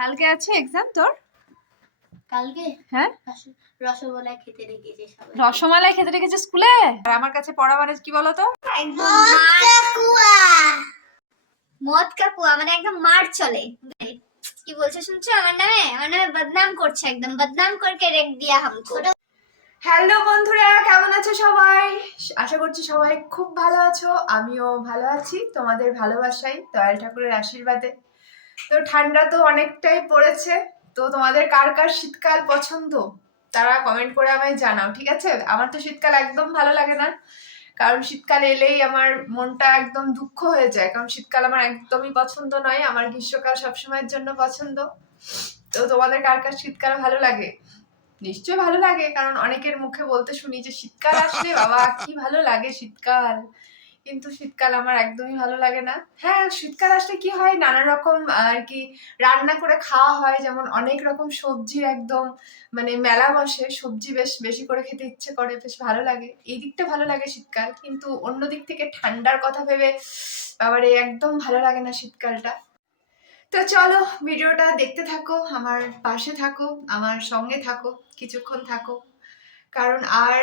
কালকে আছে এক্সাম তোর? কালকে? হ্যাঁ? রস- খেতে রেখেছে রসমালাই খেতে রেখেছে স্কুলে আর আমার কাছে পড়া মানে কি বলতো? একদম মদ কা কুয়া মানে একদম মার চলে। কি বলছে শুনছো? আমার নামে? আমার নামে বদনাম করছে একদম। বদনাম করকে রেখ দিয়া হামকো। হ্যালো বন্ধুরা কেমন আছো সবাই? আশা করছি সবাই খুব ভালো আছো। আমিও ভালো আছি। তোমাদের ভালোবাসাই দয়াল ঠাকুরের আশীর্বাদে। তো ঠান্ডা তো অনেকটাই পড়েছে। তো তোমাদের কার কার শীতকাল পছন্দ? তারা কমেন্ট করে আমায় জানাও, ঠিক আছে? আমার তো শীতকাল একদম ভালো লাগে না। কারণ শীতকাল এলেই আমার মনটা একদম দুঃখ হয়ে যায়। কারণ শীতকাল আমার একদমই পছন্দ নয়, আমার গ্রীষ্মকাল সবসময়ের জন্য পছন্দ। তো তোমাদের কার কার শীতকাল ভালো লাগে? নিশ্চয়ই ভালো লাগে, কারণ অনেকের মুখে বলতে শুনি যে, শীতকাল আসলে বাবা, কি ভালো লাগে শীতকাল। কিন্তু শীতকাল আমার একদমই ভালো লাগে না। হ্যাঁ শীতকাল আসলে কি হয়? নানা রকম আর কি রান্না করে খাওয়া হয়। যেমন অনেক রকম সবজি একদম মানে মেলা বসে সবজি বেশ বেশি করে খেতে ইচ্ছে করে, বেশ ভালো লাগে। এই দিকটা ভালো লাগে শীতকাল, কিন্তু অন্য দিক থেকে ঠান্ডার কথা ভেবে বাবারে একদম ভালো লাগে না শীতকালটা। তো চলো ভিডিওটা দেখতে থাকো, আমার পাশে থাকো, আমার সঙ্গে থাকো, কিছুক্ষণ থাকো। কারণ আর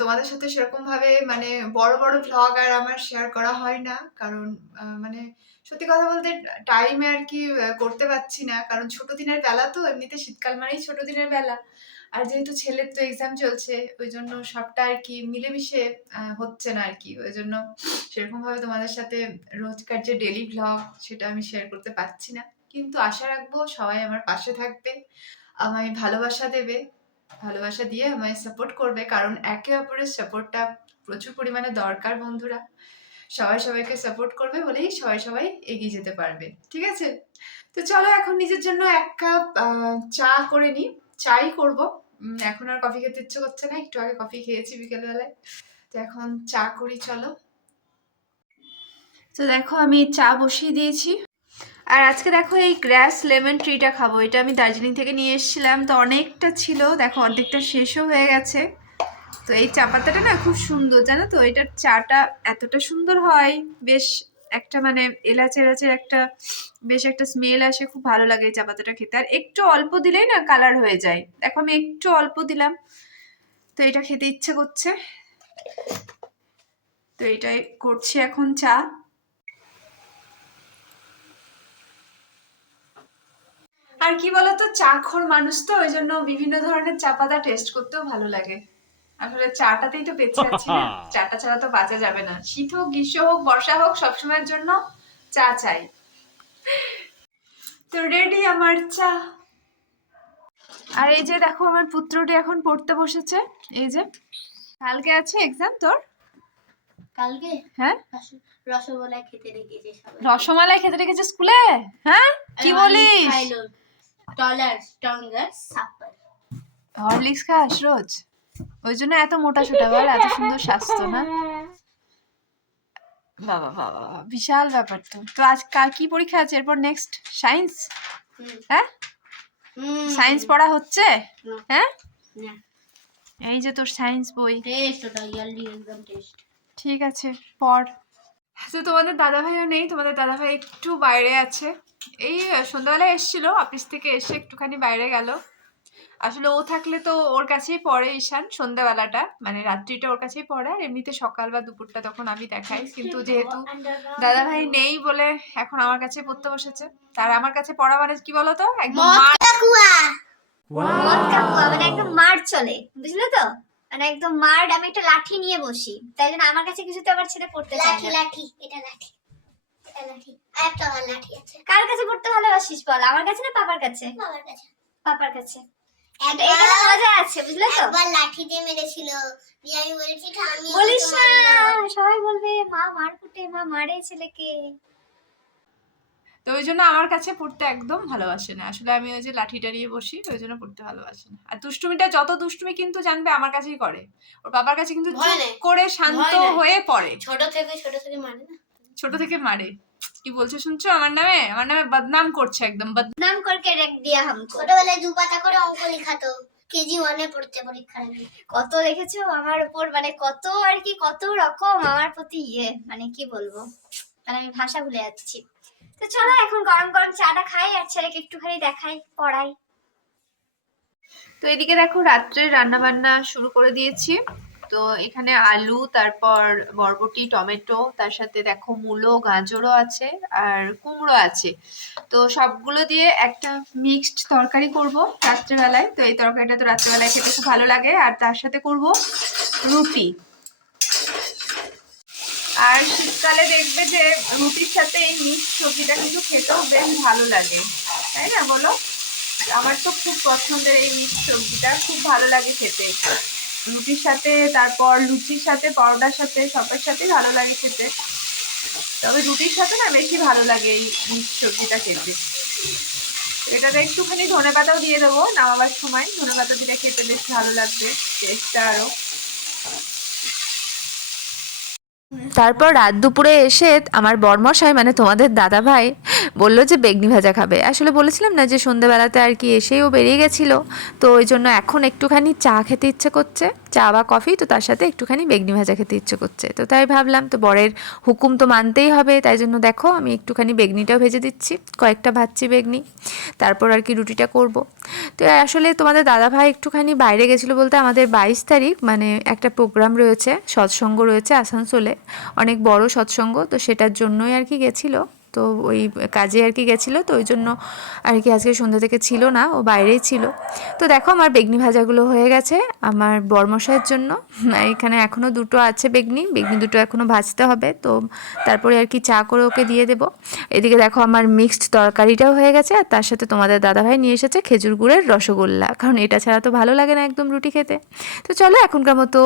তোমাদের সাথে সেরকম ভাবে মানে বড় বড় ভ্লগ আর আমার শেয়ার করা হয় না। কারণ মানে সত্যি কথা বলতে টাইমে আর কি করতে পারছি না। কারণ ছোট দিনের বেলা তো, এমনিতে শীতকাল মানেই ছোট দিনের বেলা। আর যেহেতু ছেলের তো এক্সাম চলছে, ওই জন্য সবটা আর কি মিলেমিশে হচ্ছে না আর কি। ওই জন্য সেরকম ভাবে তোমাদের সাথে রোজকার যে ডেলি ভ্লগ সেটা আমি শেয়ার করতে পারছি না। কিন্তু আশা রাখব সবাই আমার পাশে থাকবে, আমায় ভালোবাসা দেবে। ভালোবাসা দিয়ে আমায় সাপোর্ট করবে, কারণ একে অপরের সাপোর্টটা প্রচুর পরিমাণে দরকার বন্ধুরা। সবাই সবাইকে সাপোর্ট করবে বলেই সবাই সবাই এগিয়ে যেতে পারবে, ঠিক আছে? তো চলো এখন নিজের জন্য এক কাপ চা করে নিই চাই করব। এখন আর কফি খেতে ইচ্ছে করছে না, একটু আগে কফি খেয়েছি বিকেলবেলায়। তো এখন চা করি, চলো। তো দেখো আমি চা বসিয়ে দিয়েছি। আর আজকে দেখো এই গ্রাস লেমন ট্রিটা খাব। এটা আমি দার্জিলিং থেকে নিয়ে এসেছিলাম। তো অনেকটা ছিল। দেখো, অর্ধেকটা শেষও হয়ে গেছে। তো এই চা পাতাটা না খুব সুন্দর, জানো তো? এটার চাটা এতটা সুন্দর হয়। বেশ একটা মানে এলাচ এলাচের একটা, বেশ একটা স্মেল আসে। খুব ভালো লাগে এই চা পাতাটা খেতে। আর একটু অল্প দিলেই না কালার হয়ে যায়। দেখো, আমি একটু অল্প দিলাম। তো এটা খেতে ইচ্ছে করছে। তো এটাই করছি এখন চা। আর কি বলতো চাখোর মানুষ তো ওই জন্য বিভিন্ন ধরনের চা পাতা টেস্ট করতেও ভালো লাগে। আসলে চাটাতেই তো বেঁচে আছি না। চাটা ছাড়া তো বাঁচা যাবে না। শীত হোক গ্রীষ্ম হোক বর্ষা হোক সবসময়ের জন্য চা চাই। তো রেডি আমার চা। আর এই যে দেখো আমার পুত্রটি এখন পড়তে বসেছে। এই যে কালকে আছে এক্সাম তোর? কালকে? হ্যাঁ? রস- রসগোল্লা খেতে রেখেছে রসমালাই খেতে রেখেছে স্কুলে? হ্যাঁ? কি বলিস? টলার স্ট্রঙ্গার সাপার হরলিক্স খাস রোজ ওই জন্য এত মোটা সোটা বল এত সুন্দর স্বাস্থ্য না? বাবা বাবা বাবা, বিশাল ব্যাপার তো। তো আজ কার কি পরীক্ষা আছে? এরপর নেক্সট সায়েন্স হ্যাঁ? সায়েন্স পড়া হচ্ছে? হ্যাঁ? এই যে তোর সায়েন্স বই। টেস্ট ওটা ইয়ারলি এক্সাম টেস্ট ঠিক আছে পড়। তো তোমাদের দাদাভাইও নেই? তোমাদের দাদাভাই একটু বাইরে আছে। এই সন্ধ্যাবেলায় এসেছিল অফিস থেকে এসে একটুখানি বাইরে গেল। আসলে ও থাকলে তো ওর কাছেই পড়ে ঈশান সন্ধ্যাবেলাটা মানে রাত্রিটা ওর কাছেই পড়ে আর এমনিতে সকাল বা দুপুরটা তখন আমি দেখাই। কিন্তু যেহেতু দাদা ভাই নেই বলে এখন আমার কাছে পড়তে বসেছে। তার আমার কাছে পড়া মানে কি বলতো? একদম মানে একদম মার চলে বুঝলে তো? মানে একদম মার আমি একটা লাঠি নিয়ে বসি। তাই জন্য আমার কাছে কিছুতে আমার ছেলে পড়তে চায় লাঠি লাঠি এটা লাঠি। এটা লাঠি আর একটা আমার লাঠি আছে। কার কাছে পড়তে ভালোবাসিস বল? আমার কাছে না পাপার কাছে? বাবার কাছে। পাপার কাছে। একবার মজা আছে বুঝলে তো? একবার লাঠি দিয়ে মেরেছিল। দিয়ে আমি বলেছি আমি বলিস না সবাই বলবে মা মার কুটে মা মারে ছেলেকে। তো ওই জন্য আমার কাছে পড়তে একদম ভালোবাসে না। আসলে আমি ওই যে লাঠিটা নিয়ে বসি ওই জন্য পড়তে ভালোবাসে না। আর দুষ্টুমিটা যত দুষ্টুমি কিন্তু জানবে আমার কাছেই করে। ওর বাবার কাছে কিন্তু। করে শান্ত হয়ে পড়ে। ছোট থেকে ছোট থেকে মানে না। ছোট থেকে মারে। কি বলছো শুনছো? আমার নামে আমার নামে বদনাম করছে একদম বদ- নাম করকে রেখ দিয়া হামকো। ছোটবেলায় দু পাতা করে অঙ্ক লেখাতো কেজি ওয়ানে পড়তে পরীক্ষার আগে। কত দেখেছ আমার উপর মানে কত আর কি কত রকম আমার প্রতি ইয়ে মানে কি বলব? মানে আমি ভাষা ভুলে যাচ্ছি। তো চলো এখন গরম গরম চাটা খাই আর ছেলেকে একটুখানি দেখাই পড়াই। তো এদিকে দেখো রাত্রে রান্না বান্না শুরু করে দিয়েছি। তো এখানে আলু, তারপর বরবটি, টমেটো, তার সাথে দেখো মূলো, গাজরও আছে আর কুমড়ো আছে। তো সবগুলো দিয়ে একটা মিক্সড তরকারি করব রাত্রেবেলায়। তো এই তরকারিটা তো রাত্রেবেলায় খেতে খুব ভালো লাগে। আর তার সাথে করব রুটি। আর শীতকালে দেখবে যে রুটির সাথে এই মিক্সড সবজিটা কিন্তু খেতেও বেশ ভালো লাগে। তাই না বলো? আমার তো খুব পছন্দের এই মিক্স সবজিটা। খুব ভালো লাগে খেতে। রুটির সাথে, তারপর লুচির সাথে, পরোটার সাথে, সবার সাথে ভালো লাগে খেতে। তবে রুটির সাথে না বেশি ভালো লাগে এই সবজিটা খেতে। এটাতে একটুখানি ধনে পাতাও দিয়ে দেবো নামাবার সময়। ধনে পাতা দিলে খেতে বেশ ভালো লাগবে টেস্টটা আরও তারপর রাত দুপুরে এসে আমার বরমশাই মানে তোমাদের দাদা ভাই বলল যে বেগনি ভাজা খাবে। আসলে বলেছিলাম না যে সন্ধেবেলাতে আর কি এসেই ও বেরিয়ে গেছিল। তো ওই জন্য এখন একটুখানি চা খেতে ইচ্ছে করছে। চা বা কফি, তো তার সাথে একটুখানি বেগনি ভাজা খেতে ইচ্ছে করছে। তো তাই ভাবলাম, তো বরের হুকুম তো মানতেই হবে। তাই জন্য দেখো, আমি একটুখানি বেগনিটাও ভেজে দিচ্ছি, কয়েকটা ভাজছি বেগনি। তারপর আর কি রুটিটা করব। তো আসলে তোমাদের দাদা ভাই একটুখানি বাইরে গেছিল বলতে আমাদের বাইশ তারিখ মানে একটা প্রোগ্রাম রয়েছে, সৎসঙ্গ রয়েছে আসানসোলে। অনেক বড় সৎসঙ্গ তো সেটার জন্যই আর কি গেছিল। তো ওই কাজে আর কি গেছিল, তো ওই জন্য আর কি আজকে সন্ধ্যা থেকে ছিল না, ও বাইরেই ছিল। তো দেখো আমার বেগনি ভাজাগুলো হয়ে গেছে, আমার বরমশাইয়ের জন্য। এখানে এখনও দুটো আছে বেগনি বেগনি দুটো এখনও ভাজতে হবে, তো তারপরে আর কি চা করে ওকে দিয়ে দেবো। এদিকে দেখো আমার মিক্সড তরকারিটাও হয়ে গেছে, আর তার সাথে তোমাদের দাদাভাই নিয়ে এসেছে খেজুর গুড়ের রসগোল্লা। কারণ এটা ছাড়া তো ভালো লাগে না একদম রুটি খেতে। তো চলো এখনকার মতো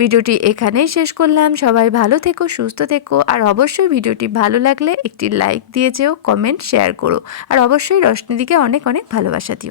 ভিডিওটি এখানেই শেষ করলাম। সবাই ভালো থেকো, সুস্থ থেকো, আর অবশ্যই ভিডিওটি ভালো লাগলে একটি লাইক দিয়ে যেও কমেন্ট শেয়ার করো। আর অবশ্যই রশ্মিদিকে অনেক অনেক ভালোবাসা দিও।